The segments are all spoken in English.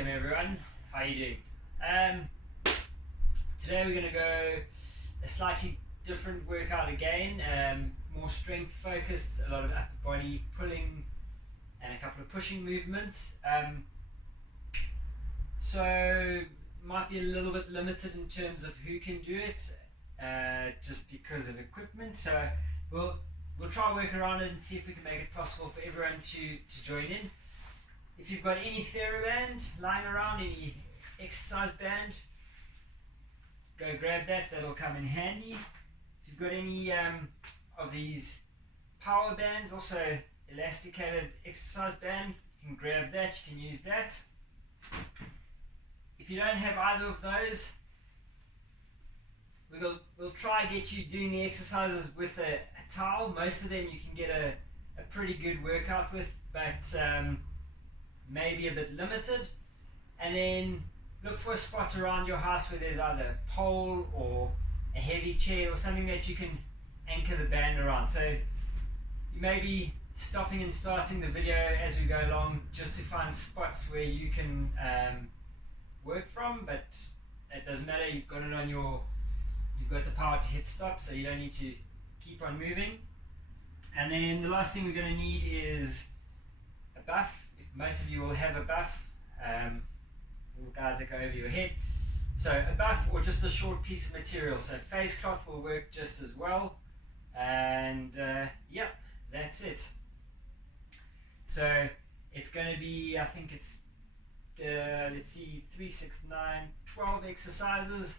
Welcome everyone, how are you doing? Today we're going to go a slightly different workout again, more strength focused, a lot of upper body pulling and a couple of pushing movements. So might be a little bit limited in terms of who can do it, just because of equipment. So we'll try work around it and see if we can make it possible for everyone to join in. If you've got any TheraBand lying around, any exercise band, go grab that, that'll come in handy. If you've got any of these power bands, also elasticated exercise band, you can grab that, you can use that. If you don't have either of those, we'll try and get you doing the exercises with a towel. Most of them you can get a pretty good workout with, but maybe a bit limited. And then look for a spot around your house where there's either a pole or a heavy chair or something that you can anchor the band around. So you may be stopping and starting the video as we go along just to find spots where you can work from, but it doesn't matter. You've got it on you've got the power to hit stop, so you don't need to keep on moving. And then the last thing we're going to need is a buff. Most of you will have a buff, little guides that go over your head. So a buff or just a short piece of material. So face cloth will work just as well. And yeah, that's it. So it's going to be, I think it's, let's see, 3, 6, 9, 12 exercises.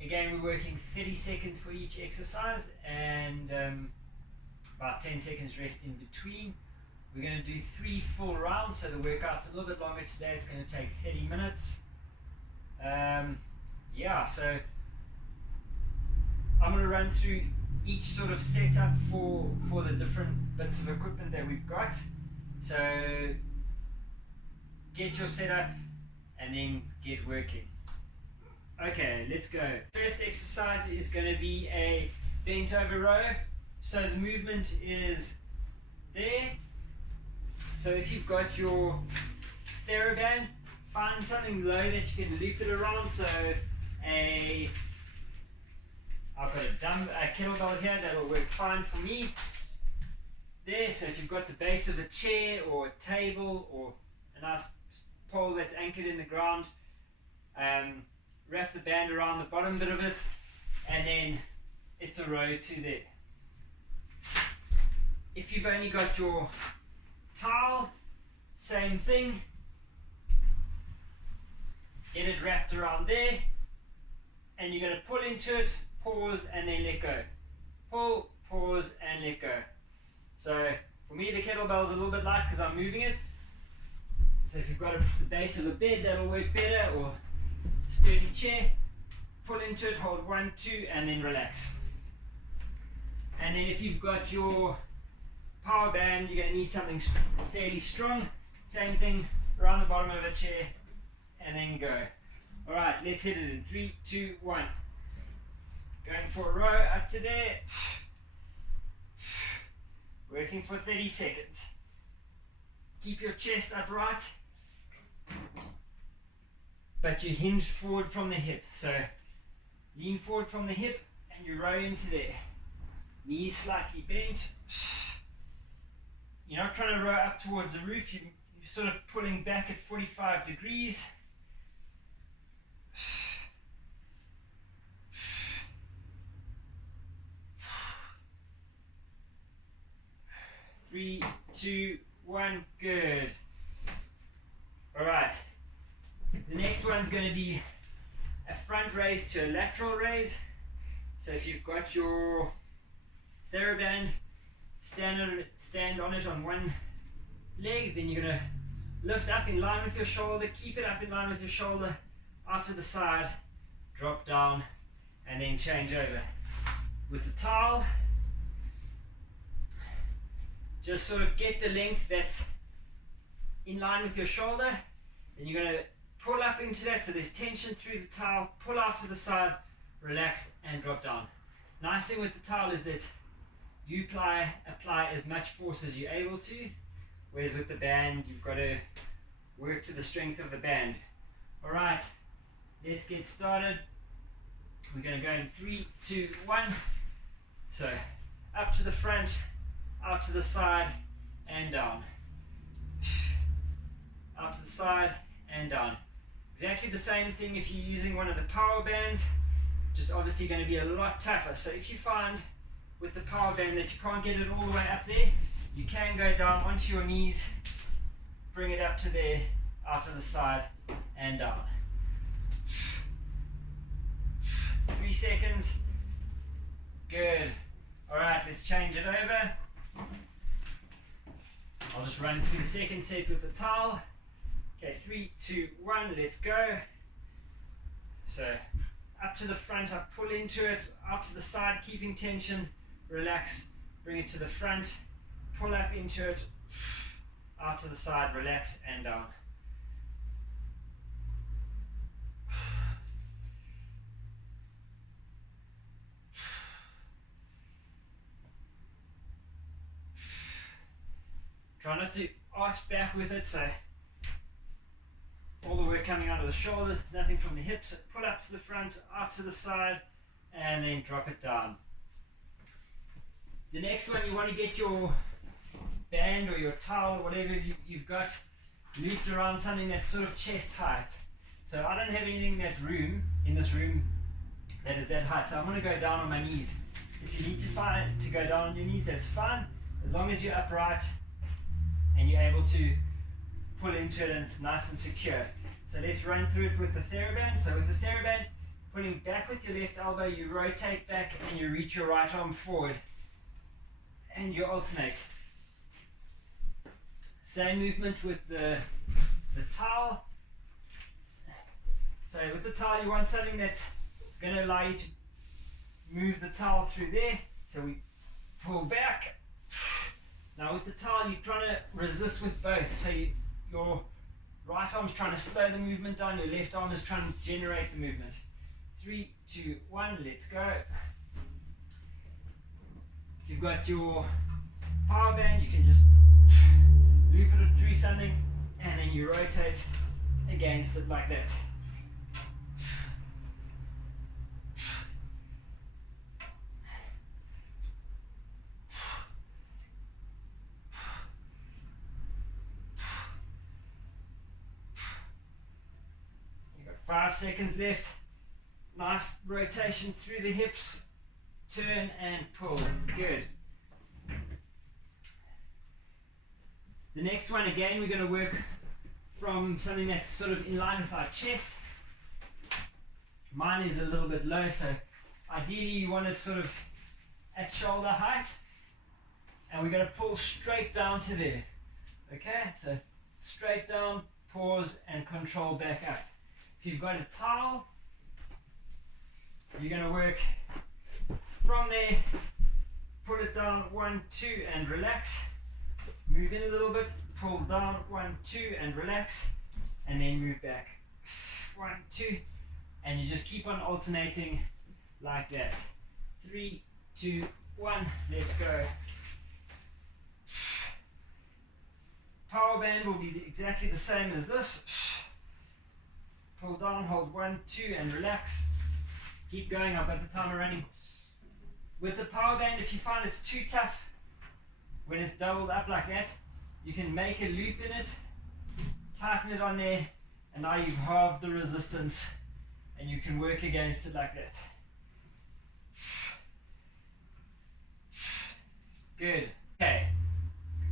Again, we're working 30 seconds for each exercise and about 10 seconds rest in between. We're going to do 3 full rounds, so the workout's a little bit longer today. It's going to take 30 minutes. Yeah, so I'm going to run through each sort of setup for the different bits of equipment that we've got. So get your setup and then get working. Okay, let's go. First exercise is going to be a bent over row. So the movement is there. So if you've got your TheraBand, find something low that you can loop it around. So I've got a kettlebell here that'll work fine for me. There, so if you've got the base of a chair or a table or a nice pole that's anchored in the ground, wrap the band around the bottom bit of it, and then it's a row to there. If you've only got your towel, same thing, get it wrapped around there, and you're going to pull into it, pause, and then let go. Pull, pause, and let go. So for me, the kettlebell is a little bit light because I'm moving it. So if you've got the base of a bed, that'll work better, or a sturdy chair, pull into it, hold 1, 2, and then relax. And then if you've got your power band, you're going to need something fairly strong. Same thing, around the bottom of a chair, and then go. Alright, let's hit it in 3, 2, 1. Going for a row up to there. Working for 30 seconds. Keep your chest upright, but you hinge forward from the hip. So lean forward from the hip and you row into there. Knees slightly bent. You're not trying to row up towards the roof, you're sort of pulling back at 45 degrees. 3, 2, 1, good. Alright, the next one's going to be a front raise to a lateral raise. So if you've got your TheraBand, stand on it on one leg, then you're going to lift up in line with your shoulder, keep it up in line with your shoulder, out to the side, drop down, and then change over. With the towel, just sort of get the length that's in line with your shoulder, then you're going to pull up into that, so there's tension through the towel, pull out to the side, relax, and drop down. Nice thing with the towel is that you apply as much force as you're able to, whereas with the band you've got to work to the strength of the band. Alright, let's get started. We're going to go in 3, 2, 1. So up to the front, out to the side, and down. Out to the side and down. Exactly the same thing if you're using one of the power bands, just obviously going to be a lot tougher. So if you find with the power band that you can't get it all the way up there, you can go down onto your knees, bring it up to there, out to the side and down. 3 seconds. Good. Alright, let's change it over. I'll just run through the second set with the towel. Okay, 3, 2, 1, let's go. So up to the front, I pull into it, out to the side, keeping tension, relax, bring it to the front, pull up into it, out to the side, relax, and down. Try not to arch back with it, so all the work coming out of the shoulders, nothing from the hips. Pull up to the front, out to the side, and then drop it down. The next one, you want to get your band or your towel, whatever you've got, looped around something that's sort of chest height. So I don't have anything in this room that is that height, so I'm going to go down on my knees. If you need to go down on your knees, that's fine, as long as you're upright and you're able to pull into it and it's nice and secure. So let's run through it with the TheraBand. So with the TheraBand, pulling back with your left elbow, you rotate back and you reach your right arm forward and you alternate. Same movement with the towel. So with the towel, you want something that's going to allow you to move the towel through there. So we pull back. Now with the towel, you're trying to resist with both. So your right arm's trying to slow the movement down, your left arm is trying to generate the movement. 3, 2, 1, let's go. If you've got your power band, you can just loop it through something and then you rotate against it like that. You've got 5 seconds left. Nice rotation through the hips. Turn and pull. Good. The next one, again, we're going to work from something that's sort of in line with our chest. Mine is a little bit low, so ideally you want it sort of at shoulder height. And we're going to pull straight down to there. Okay, so straight down, pause, and control back up. If you've got a towel, you're going to work from there, pull it down, 1, 2, and relax. Move in a little bit, pull down, 1, 2, and relax, and then move back. 1, 2, and you just keep on alternating like that. 3, 2, 1, let's go. Power band will be exactly the same as this. Pull down, hold 1, 2, and relax. Keep going, I've got the timer running. With the power band, if you find it's too tough, when it's doubled up like that, you can make a loop in it, tighten it on there, and now you've halved the resistance and you can work against it like that. Good. Okay,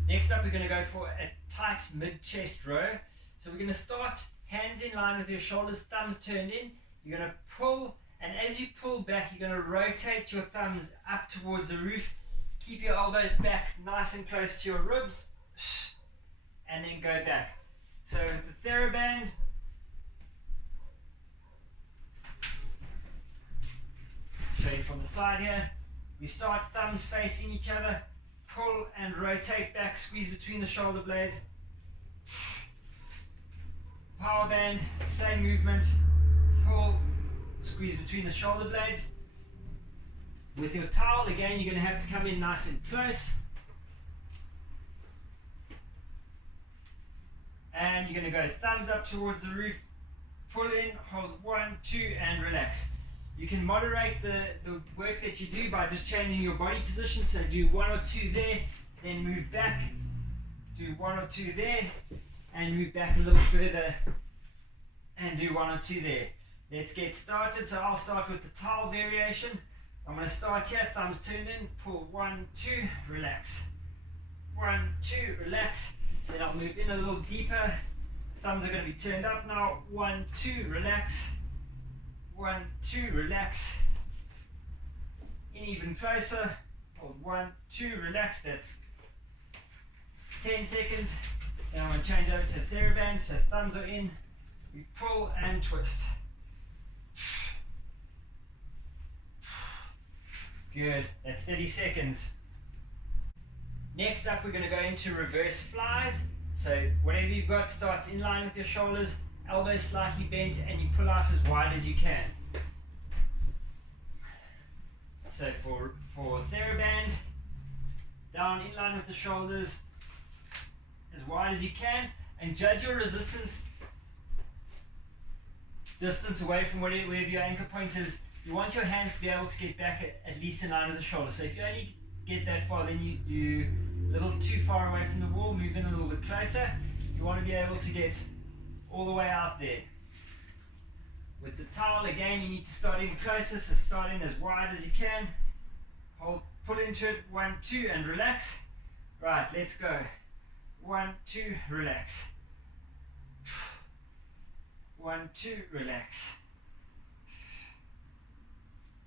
next up we're going to go for a tight mid-chest row. So we're going to start hands in line with your shoulders, thumbs turned in. You're going to pull, and as you pull back, you're going to rotate your thumbs up towards the roof. Keep your elbows back nice and close to your ribs, and then go back. So with the TheraBand, show you from the side here, we start thumbs facing each other, pull and rotate back, squeeze between the shoulder blades. Power band, same movement, pull, squeeze between the shoulder blades. With your towel, again, you're going to have to come in nice and close. And you're going to go thumbs up towards the roof, pull in, hold 1, 2, and relax. You can moderate the work that you do by just changing your body position. So do 1 or 2 there, then move back, do 1 or 2 there, and move back a little further, and do 1 or 2 there. Let's get started. So I'll start with the towel variation. I'm going to start here, thumbs turned in, pull 1, 2, relax. 1, 2, relax. Then I'll move in a little deeper. Thumbs are going to be turned up now. 1, 2, relax. 1, 2, relax. In even closer. Hold 1, 2, relax. That's 10 seconds. Then I'm going to change over to TheraBand. So thumbs are in. We pull and twist. Good. That's 30 seconds. Next up, we're going to go into reverse flies. So whatever you've got starts in line with your shoulders, elbows slightly bent, and you pull out as wide as you can. So for TheraBand, down in line with the shoulders, as wide as you can, and judge your resistance distance away from wherever your anchor point is. You want your hands to be able to get back at least in line with the shoulder. So if you only get that far, then you a little too far away from the wall, move in a little bit closer. You want to be able to get all the way out there. With the towel, again, you need to start in closer, so start in as wide as you can. Hold, pull into it, 1, 2, and relax. Right, let's go. 1, 2, relax. 1, 2, relax.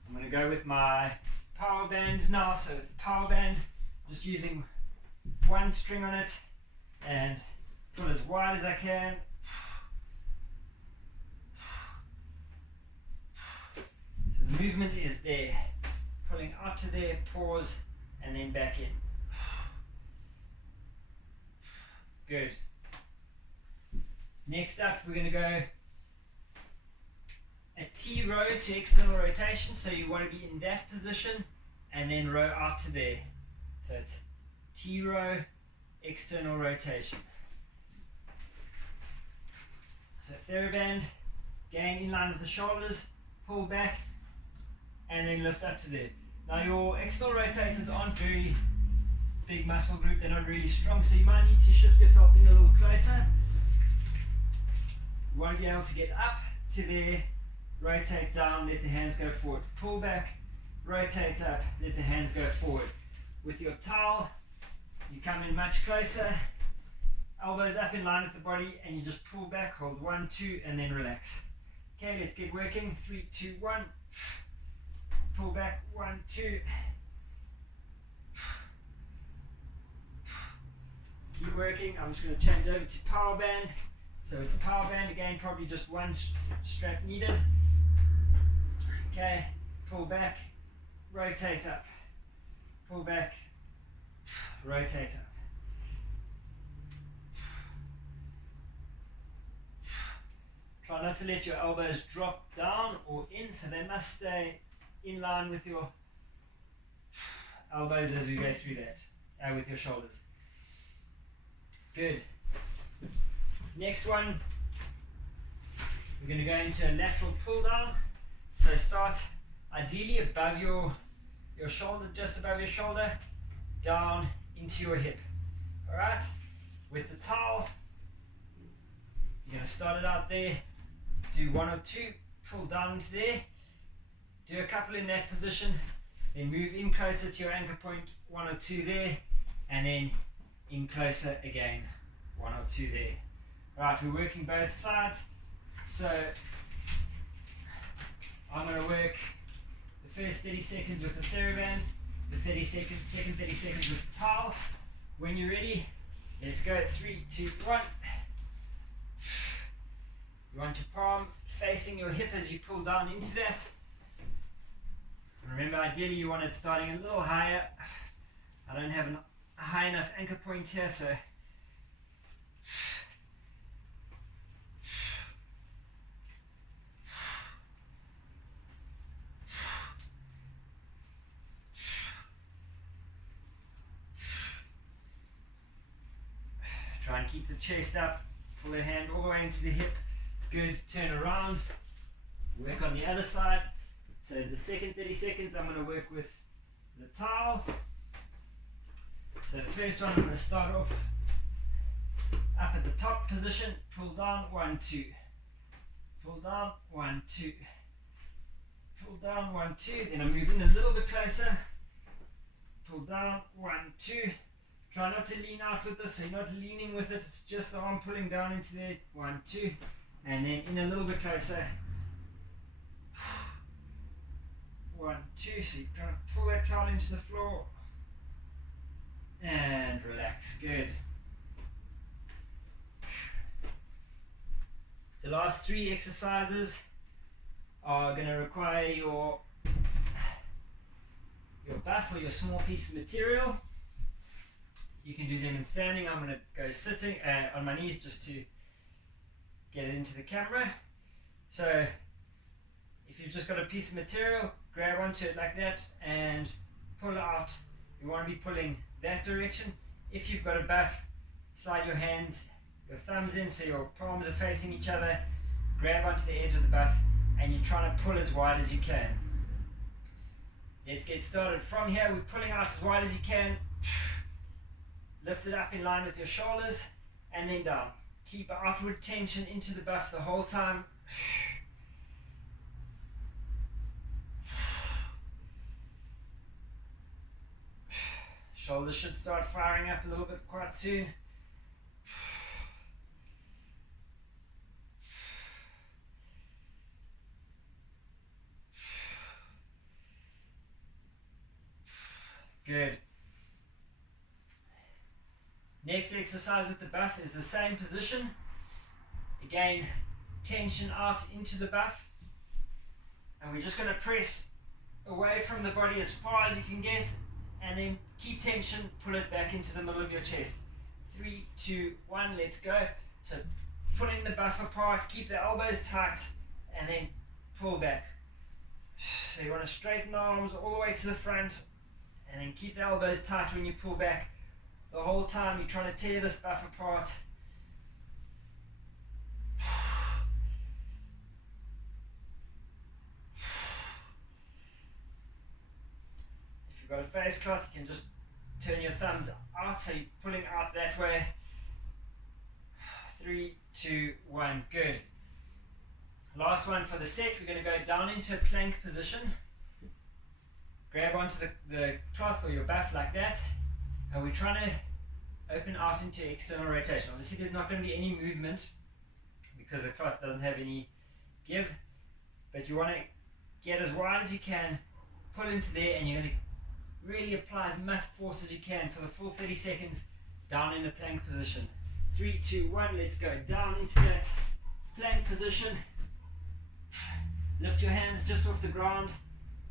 I'm going to go with my power band now. So with the power band, just using one string on it and pull as wide as I can. So the movement is there. Pulling out to there, pause, and then back in. Good. Next up, we're going to go a T row to external rotation. So you want to be in that position and then row out to there. So it's T row, external rotation. So TheraBand, again in line with the shoulders, pull back, and then lift up to there. Now your external rotators aren't very big muscle group, they're not really strong, so you might need to shift yourself in a little closer. You want to be able to get up to there, rotate down, let the hands go forward. Pull back, rotate up, let the hands go forward. With your towel, you come in much closer, elbows up in line with the body, and you just pull back, hold 1, 2, and then relax. Okay, let's get working. 3, 2, 1. Pull back, 1, 2. Keep working. I'm just going to change over to power band. So with the power band, again, probably just one strap needed. Okay, pull back, rotate up. Pull back, rotate up. Try not to let your elbows drop down or in, so they must stay in line with your elbows as we go through that, with your shoulders. Good. Next one, we're going to go into a lateral pull down. So start ideally above your shoulder, just above your shoulder, down into your hip. Alright? With the towel, you're going to start it out there, do 1 or 2, pull down into there, do a couple in that position, then move in closer to your anchor point, 1 or 2 there, and then in closer again, 1 or 2 there. Right, we're working both sides, so I'm going to work the first 30 seconds with the TheraBand, the second 30 seconds with the towel. When you're ready, let's go. 3, 2, 1. You want your palm facing your hip as you pull down into that. Remember, ideally you want it starting a little higher. I don't have a high enough anchor point here, so try and keep the chest up. Pull that hand all the way into the hip. Good. Turn around. Work on the other side. So the second 30 seconds, I'm going to work with the towel. So the first one, I'm going to start off up at the top position. Pull down, 1, 2. Pull down, 1, 2. Pull down, 1, 2. Then I'm moving a little bit closer. Pull down, 1, 2. Try not to lean out with this, so you're not leaning with it, it's just the arm pulling down into there. 1, 2. And then in a little bit closer. 1, 2. So you're trying to pull that towel into the floor. And relax. Good. The last 3 exercises are going to require your buff or your small piece of material. You can do them in standing. I'm going to go sitting on my knees just to get it into the camera. So if you've just got a piece of material, grab onto it like that and pull it out. You want to be pulling that direction. If you've got a buff, slide your hands, your thumbs in so your palms are facing each other. Grab onto the edge of the buff and you're trying to pull as wide as you can. Let's get started. From here, we're pulling out as wide as you can. Lift it up in line with your shoulders and then down. Keep outward tension into the buff the whole time. Shoulders should start firing up a little bit quite soon. Good. Next exercise with the buff is the same position. Again, tension out into the buff. And we're just going to press away from the body as far as you can get. And then keep tension, pull it back into the middle of your chest. 3, 2, 1, let's go. So pulling the buff apart, keep the elbows tight, and then pull back. So you want to straighten the arms all the way to the front, and then keep the elbows tight when you pull back. The whole time you're trying to tear this buff apart. If you've got a face cloth, you can just turn your thumbs out, so you're pulling out that way. 3, 2, 1, good. Last one for the set, we're going to go down into a plank position. Grab onto the cloth or your buff like that, and we're trying to open out into external rotation. Obviously there's not going to be any movement because the cloth doesn't have any give, but you want to get as wide as you can, pull into there, and you're going to really apply as much force as you can for the full 30 seconds down in a plank position. 3, 2, 1, let's go down into that plank position. Lift your hands just off the ground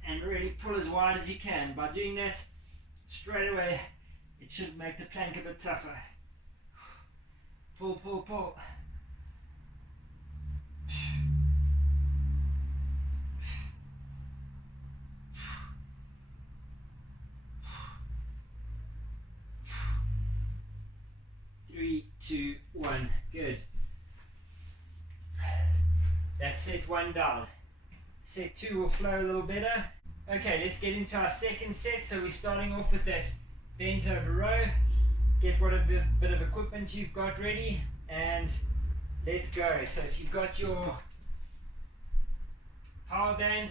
and really pull as wide as you can. By doing that, straight away, it should make the plank a bit tougher. Pull, pull, pull. Three, 2, 1, good. That's set 1 down. Set 2 will flow a little better. Okay, let's get into our second set. So we're starting off with that bent over row. Get whatever bit of equipment you've got ready and let's go. So if you've got your power band,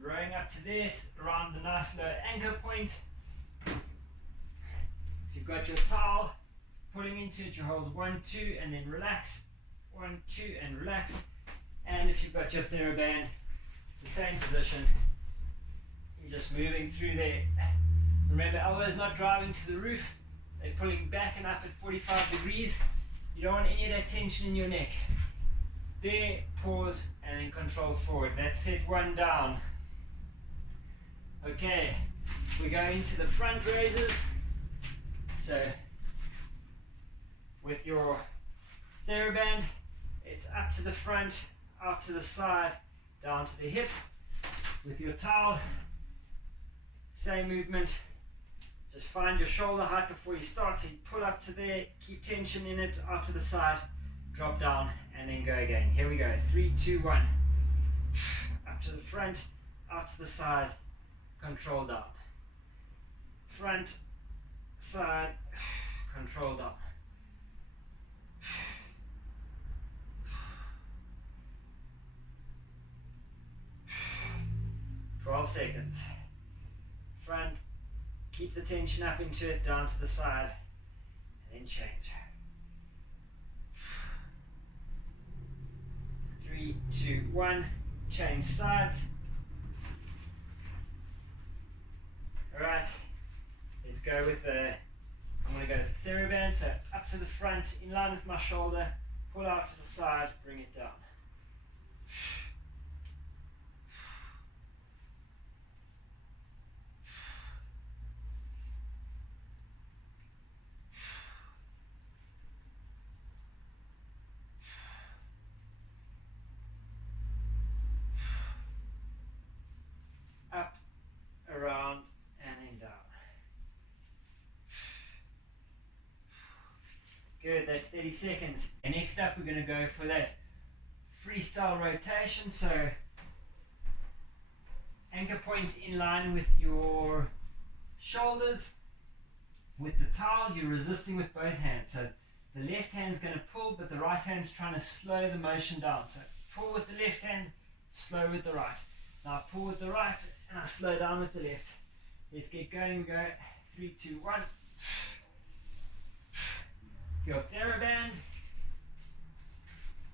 rowing up to there, it's around the nice low anchor point. If you've got your towel, pulling into it, you hold 1, 2 and then relax. 1, 2 and relax. And if you've got your TheraBand, it's the same position. You're just moving through there. Remember, elbows not driving to the roof. They're pulling back and up at 45 degrees. You don't want any of that tension in your neck. There, pause, and then control forward. That's set 1 down. Okay, we go into the front raises. So, with your TheraBand, it's up to the front, out to the side, down to the hip. With your towel, same movement, Just find your shoulder height before you start. So you pull up to there, keep tension in it, out to the side, drop down, and then go again. Here we go. 3, 2, 1. Up to the front, out to the side, control down. Front, side, control down. 12 seconds. Front, keep the tension up into it, down to the side, and then change. 3, 2, 1, change sides. Alright, let's go with I'm going to go with the TheraBand, so up to the front, in line with my shoulder, pull out to the side, bring it down. Up, around, and then down. Good, that's 30 seconds. And next up, we're going to go for that freestyle rotation. So, anchor point in line with your shoulders. With the towel, you're resisting with both hands. So, the left hand's going to pull, but the right hand's trying to slow the motion down. So, pull with the left hand, slow with the right. Now, I pull with the right, and I slow down with the left. Let's get going. We go 3, 2, 1. Your TheraBand,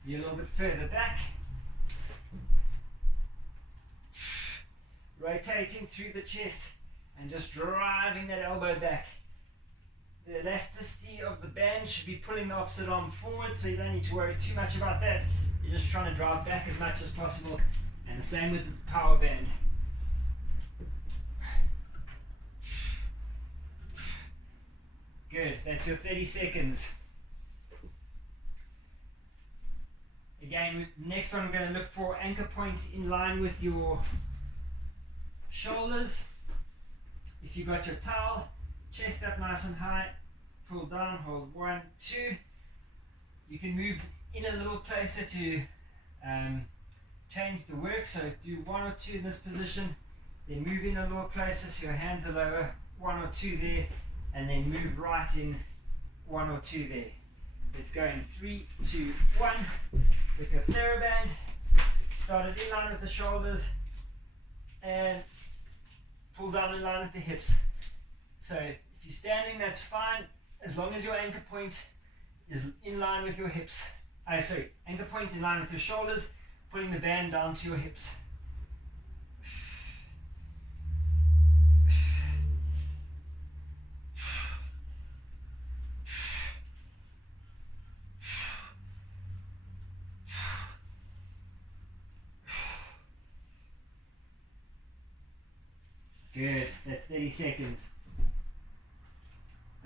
you're a little bit further back. Rotating through the chest and just driving that elbow back. The elasticity of the band should be pulling the opposite arm forward, so you don't need to worry too much about that. You're just trying to drive back as much as possible. And the same with the power band. Good, that's your 30 seconds. Again, next one we're going to look for anchor point in line with your shoulders. If you got your towel, chest up nice and high, pull down, hold 1, 2. You can move in a little closer to change the work, so do 1 or 2 in this position, then move in a little closer so your hands are lower, 1 or 2 there, and then move right in 1 or 2 there. Let's go in 3, 2, 1 with your TheraBand. Start it in line with the shoulders and pull down in line with the hips. So if you're standing, that's fine, as long as your anchor point is in line with your hips. Anchor point in line with your shoulders, pulling the band down to your hips. Good, that's 30 seconds.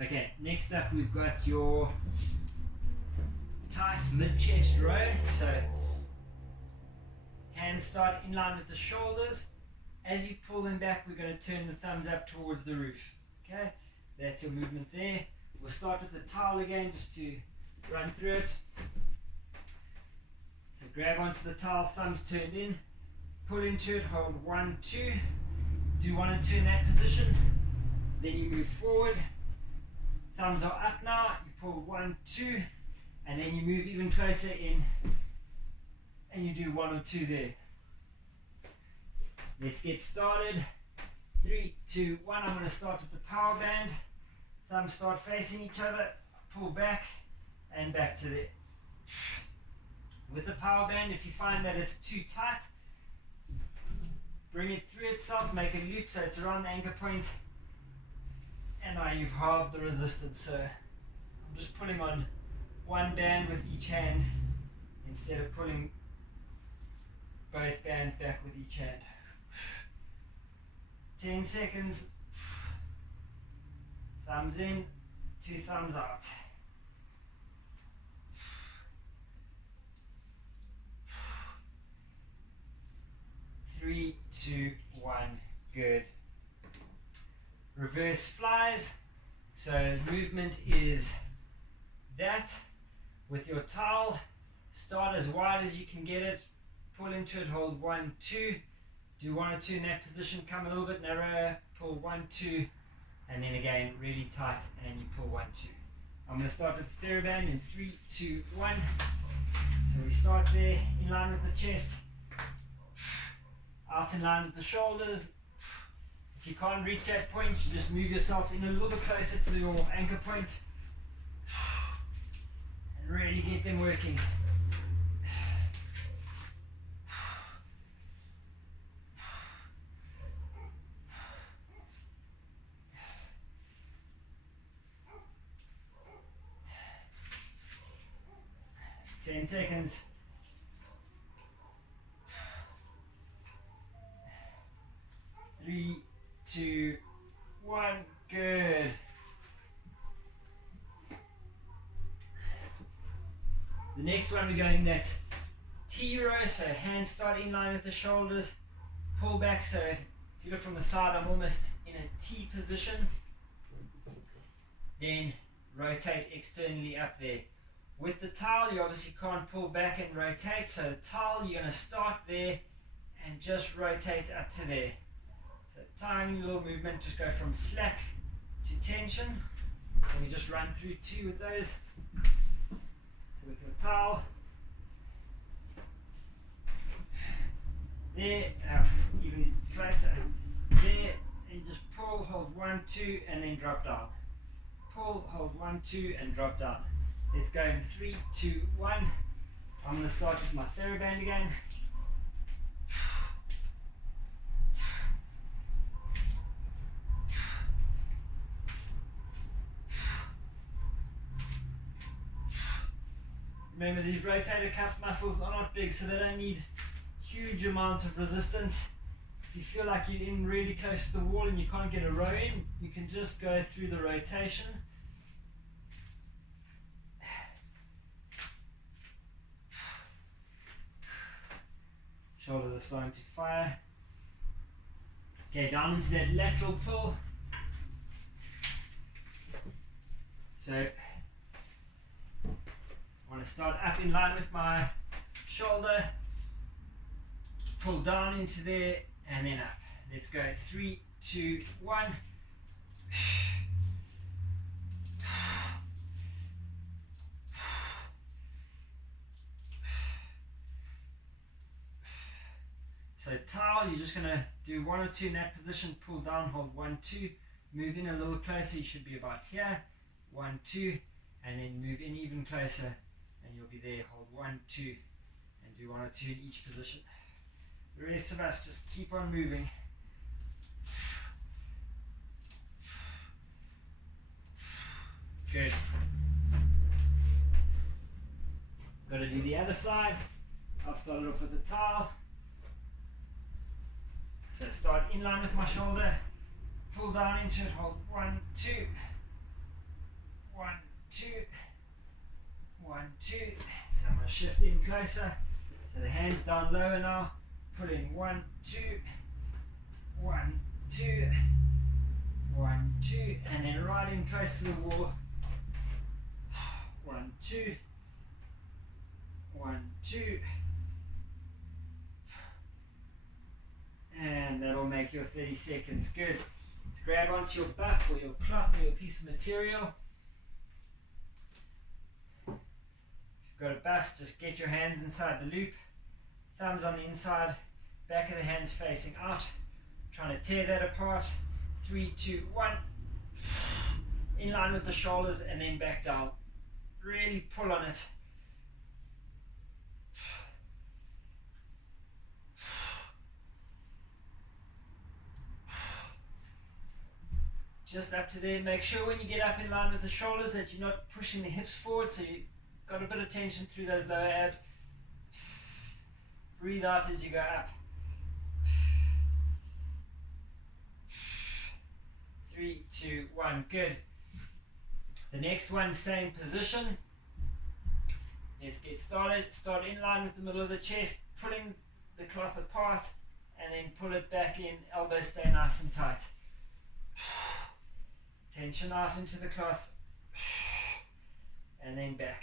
Okay, next up we've got your tight mid-chest row. So hands start in line with the shoulders. As you pull them back, we're going to turn the thumbs up towards the roof. Okay, that's your movement there. We'll start with the towel again just to run through it. So grab onto the towel, thumbs turned in, pull into it, hold 1, 2. Do 1 and 2 in that position. Then you move forward. Thumbs are up now. You pull 1, 2, and then you move even closer in, and you do 1 or 2 there. Let's get started. 3, 2, 1. I'm going to start with the power band. Thumbs start facing each other. Pull back and back to there. With the power band, if you find that it's too tight, bring it through itself, make a loop so it's around the anchor point, and now you've halved the resistance. So I'm just pulling on one band with each hand instead of pulling both bands back with each hand. 10 seconds. Thumbs in, 2 thumbs out. Three, 2, 1, good. reverse flies. So the movement is that with your towel. Start as wide as you can get it, pull into it, hold 1, 2, do 1 or 2 in that position, come a little bit narrower, pull 1, 2, and then again really tight and you pull 1, 2. I'm going to start with the TheraBand in 3, 2, 1. So we start there in line with the chest, out in line with the shoulders. If you can't reach that point, you just move yourself in a little bit closer to your anchor point and really get them working. Ten seconds. 3, 2, 1. Good. The next one we're going that T row, so hands start in line with the shoulders, pull back. So if you look from the side, I'm almost in a T position. Then rotate externally up there. With the towel, you obviously can't pull back and rotate, so the towel, you're going to start there and just rotate up to there. So tiny little movement, just go from slack to tension. And we just run through 2 with those. With the towel. There, even closer. There, and just pull, hold 1, 2, and then drop down. Pull, hold 1, 2, and drop down. Let's go in 3, 2, 1. I'm going to start with my TheraBand again. Remember, these rotator cuff muscles are not big, so they don't need huge amount of resistance. If you feel like you're in really close to the wall and you can't get a row in, you can just go through the rotation. Shoulders are starting to fire. Okay, down into that lateral pull. So I want to start up in line with my shoulder, pull down into there, and then up. Let's go 3, 2, 1. So towel, you're just going to do 1 or 2 in that position, pull down, hold 1, 2, move in a little closer, you should be about here, 1, 2, and then move in even closer, and you'll be there, hold 1, 2, and do 1 or 2 in each position. The rest of us just keep on moving. Good. Got to do the other side. I'll start it off with a towel. So start in line with my shoulder, pull down into it, hold 1, 2, 1, 2, 1, 2, and I'm going to shift in closer, so the hands down lower now, pull in 1, 2, 1, 2, 1, 2, and then right in close to the wall, 1, 2, 1, 2, and that'll make your 30 seconds. Good. Let's grab onto your buff or your cloth or your piece of material. If you've got a buff, just get your hands inside the loop, thumbs on the inside, back of the hands facing out, trying to tear that apart. 3, 2, 1. In line with the shoulders and then back down. Really pull on it. Just up to there. Make sure when you get up in line with the shoulders that you're not pushing the hips forward, so you've got a bit of tension through those lower abs. Breathe out as you go up. 3, 2, 1. Good. The next one, same position. Let's get started. Start in line with the middle of the chest, pulling the cloth apart, and then pull it back in. Elbows stay nice and tight. Tension out into the cloth. And then back.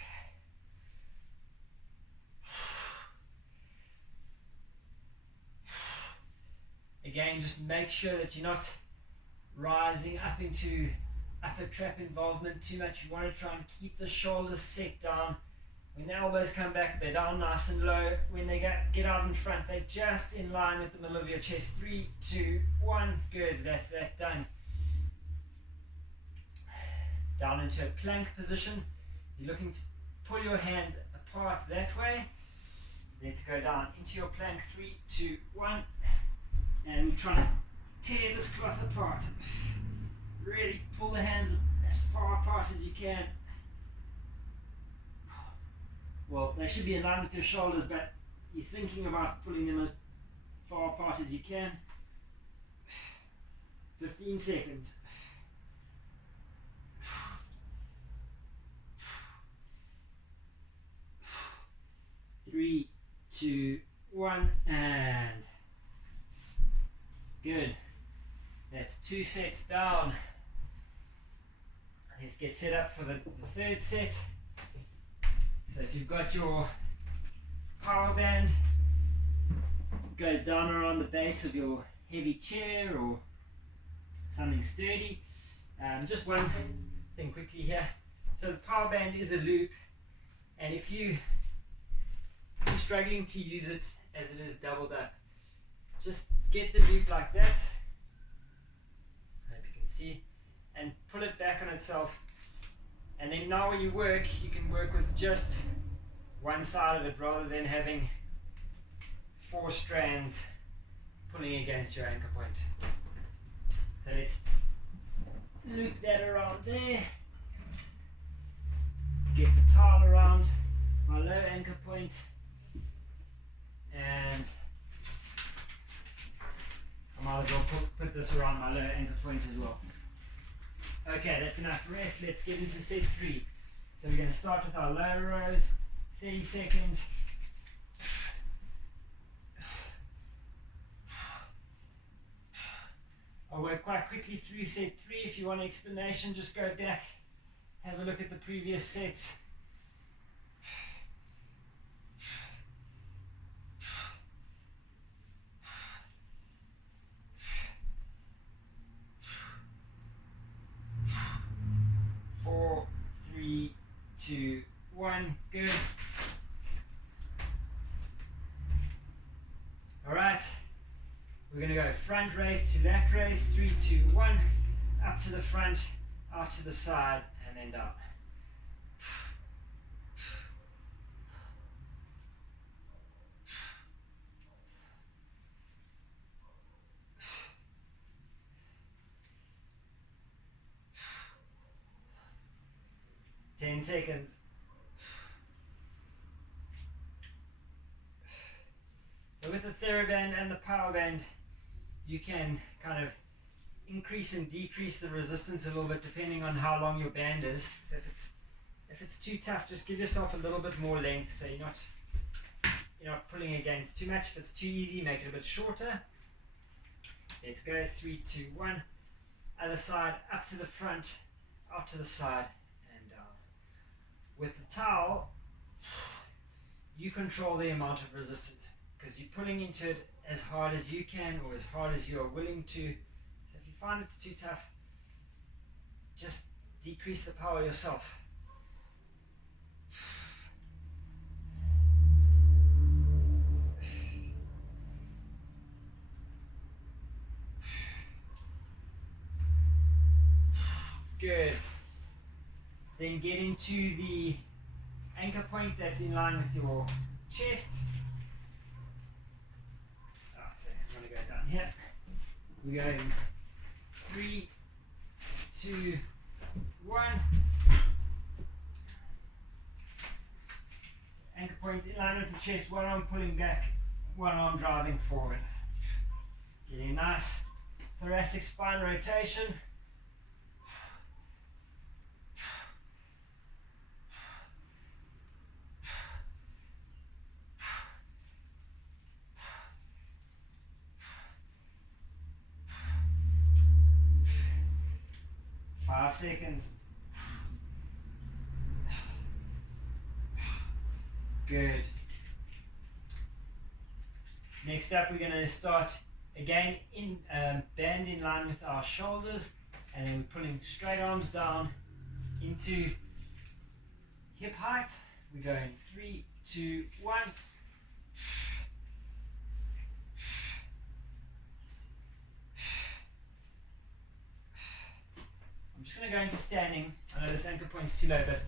Again, just make sure that you're not rising up into upper trap involvement too much. You want to try and keep the shoulders set down. When the elbows come back, they're down nice and low. When they get out in front, they're just in line with the middle of your chest. 3, 2, 1. Good, that's that done. Down into a plank position. You're looking to pull your hands apart that way. Let's go down into your plank. 3, 2, 1. And we're trying to tear this cloth apart. Really pull the hands as far apart as you can. Well, they should be in line with your shoulders, but you're thinking about pulling them as far apart as you can. 15 seconds. 3, 2, 1, and good. That's 2 sets down. Let's get set up for the third set. So if you've got your power band, it goes down around the base of your heavy chair or something sturdy. Just one thing quickly here. So the power band is a loop, and if you're struggling to use it as it is doubled up, just get the loop like that. I hope you can see, and pull it back on itself. And then now when you work, you can work with just one side of it rather than having 4 strands pulling against your anchor point. So let's loop that around there. Get the towel around my low anchor point, and I might as well put this around my low anchor point as well. Okay, that's enough rest. Let's get into set 3. So we're going to start with our low rows, 30 seconds. I'll work quite quickly through set 3. If you want an explanation, just go back, have a look at the previous sets. Four, 3, 2, 1. Good. All right. We're going to go front raise to lat raise. 3, 2, 1. Up to the front, out to the side, and then down. Ten seconds. So with the TheraBand and the power band, you can kind of increase and decrease the resistance a little bit depending on how long your band is. So if it's too tough, just give yourself a little bit more length so you're not pulling against too much. If it's too easy, make it a bit shorter. Let's go. 3, 2, 1. Other side, up to the front, out to the side, and down. With the towel, you control the amount of resistance because you're pulling into it as hard as you can or as hard as you are willing to. So if you find it's too tough, just decrease the power yourself. Good. Then get into the anchor point that's in line with your chest. So I'm going to go down here. We go 3, 2, 1. Anchor point in line with the chest, one arm pulling back, one arm driving forward. Getting a nice thoracic spine rotation. 5 seconds. Good. Next up, we're going to start again in band in line with our shoulders, and then we're pulling straight arms down into hip height. We're going 3, 2, 1. I'm just going to go into standing. I know this anchor point's too low, but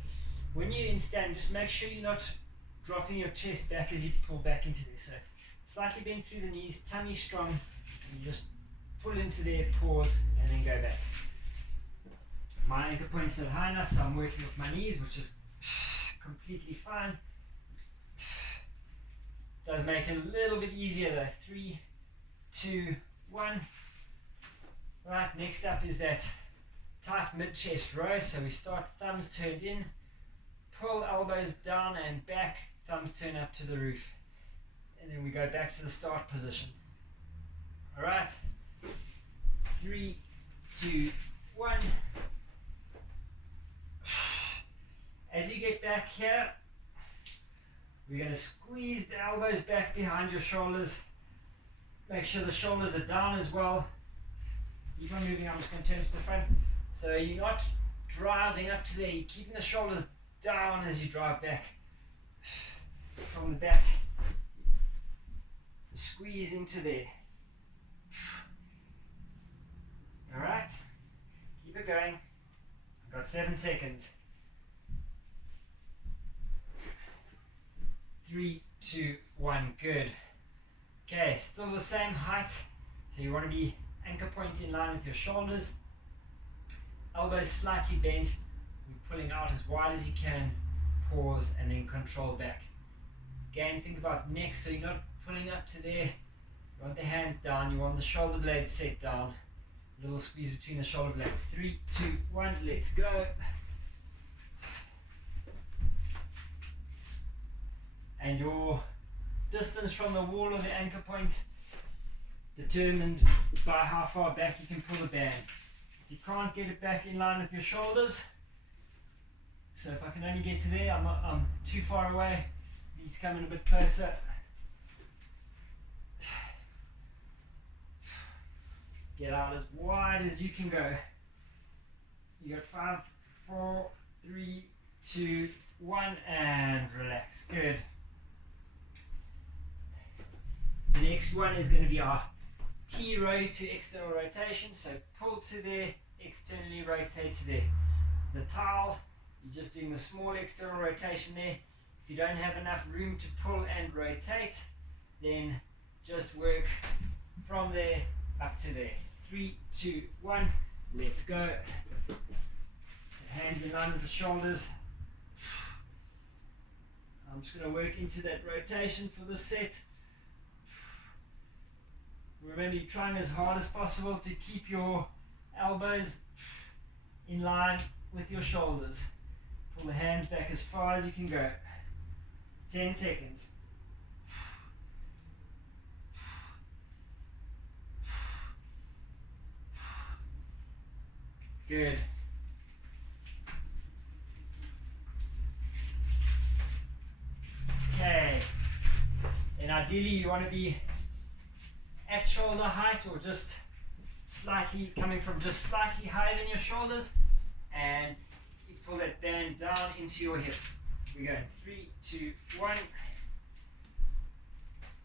when you're in stand, just make sure you're not dropping your chest back as you pull back into there. So slightly bend through the knees, tummy strong, and just pull into there, pause, and then go back. My anchor point's not high enough, so I'm working with my knees, which is completely fine. Does make it a little bit easier though. 3, 2, 1. Right, next up is that tight mid-chest row. So we start thumbs turned in, pull elbows down and back, thumbs turn up to the roof. And then we go back to the start position. Alright. 3, 2, 1. As you get back here, we're going to squeeze the elbows back behind your shoulders. Make sure the shoulders are down as well. Keep on moving, I'm just going to turn to the front. So you're not driving up to there, you're keeping the shoulders down as you drive back. From the back, squeeze into there. Alright, keep it going. I've got 7 seconds. 3, 2, 1, good. Okay, still the same height. So you want to be anchor point in line with your shoulders. Elbows slightly bent. You're pulling out as wide as you can. Pause and then control back. Again, think about neck, so you're not pulling up to there. You want the hands down, you want the shoulder blades set down. A little squeeze between the shoulder blades. 3, 2, 1, let's go. And your distance from the wall or the anchor point determined by how far back you can pull the band. If you can't get it back in line with your shoulders, so if I can only get to there, I'm too far away, need to come in a bit closer. Get out as wide as you can go. You got 5, 4, 3, 2, 1, and relax. Good. The next one is going to be our T row to external rotation. So pull to there, externally rotate to there. The towel, you're just doing the small external rotation there. If you don't have enough room to pull and rotate, then just work from there up to there. 3, 2, 1, let's go. Hands in line with the shoulders. I'm just going to work into that rotation for this set. Remember, you're trying as hard as possible to keep your elbows in line with your shoulders. Pull the hands back as far as you can go. 10 seconds. Good. Okay. And ideally you want to be at shoulder height, or just slightly coming from just slightly higher than your shoulders, and you pull that band down into your hip. We're going 3, 2, 1.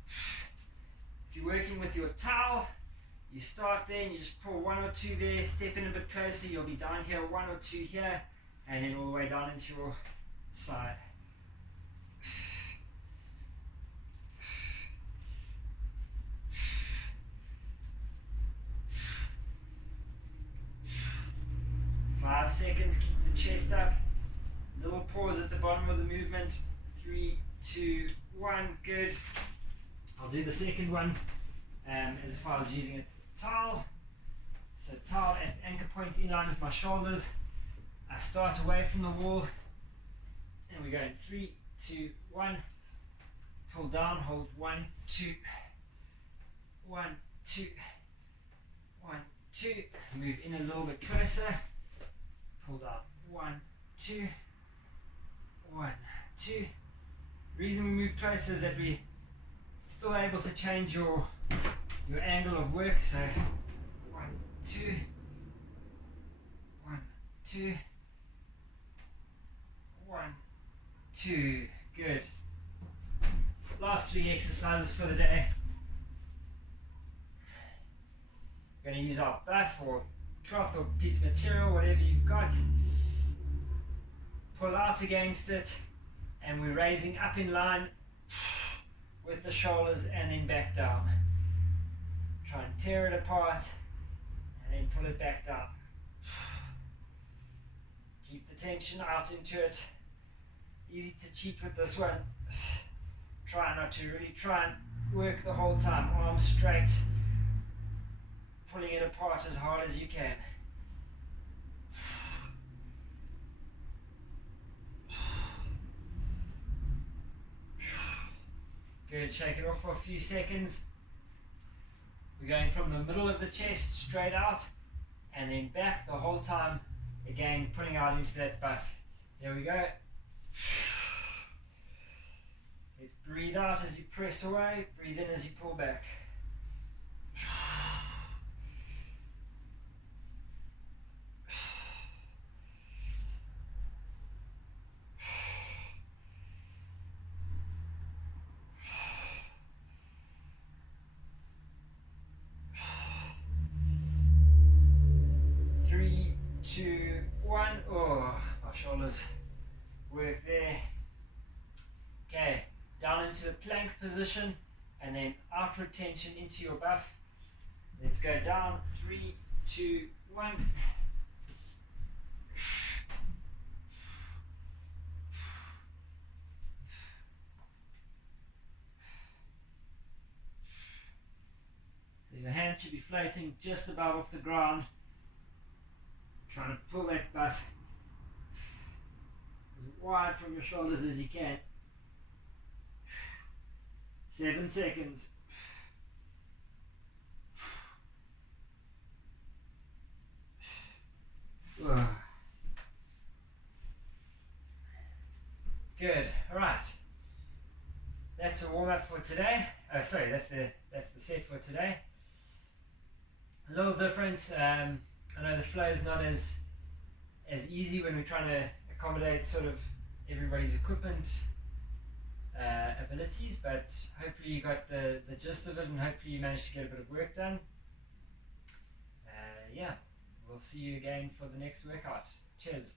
If you're working with your towel, you start there and you just pull 1 or 2 there, step in a bit closer, you'll be down here, 1 or 2 here, and then all the way down into your side. Five seconds, keep the chest up. Little pause at the bottom of the movement. 3, 2, 1, good. I'll do the second one as if I was using a towel. So towel at anchor point in line with my shoulders. I start away from the wall and we go in 3, 2, 1. Pull down, hold 1, 2, 1, 2, 1, 2. Move in a little bit closer. pull down. 1, 2, 1, 2. The reason we move closer is that we still able to change your angle of work. So 1, 2, 1, 2, 1, 2. Good. Last 3 exercises for the day. We're going to use our buff or cloth or piece of material, whatever you've got. Pull out against it, and we're raising up in line with the shoulders and then back down. Try and tear it apart and then pull it back down. Keep the tension out into it. Easy to cheat with this one. Try not to really try and work the whole time. Arms straight. Pulling it apart as hard as you can. Good, shake it off for a few seconds. We're going from the middle of the chest straight out and then back the whole time. Again, pulling out into that buff. Here we go. Let's breathe out as you press away, breathe in as you pull back. Shoulders work there. Okay, down into the plank position and then outward tension into your buff. Let's go down. 3, 2, 1. So your hands should be floating just about off the ground. Trying to pull that buff as wide from your shoulders as you can. 7 seconds. Good. All right. That's a warm up for today. Oh, sorry. That's the set for today. A little different. I know the flow is not as easy when we're trying to accommodate sort of everybody's equipment abilities, but hopefully you got the gist of it, and hopefully you managed to get a bit of work done. Yeah, we'll see you again for the next workout. Cheers.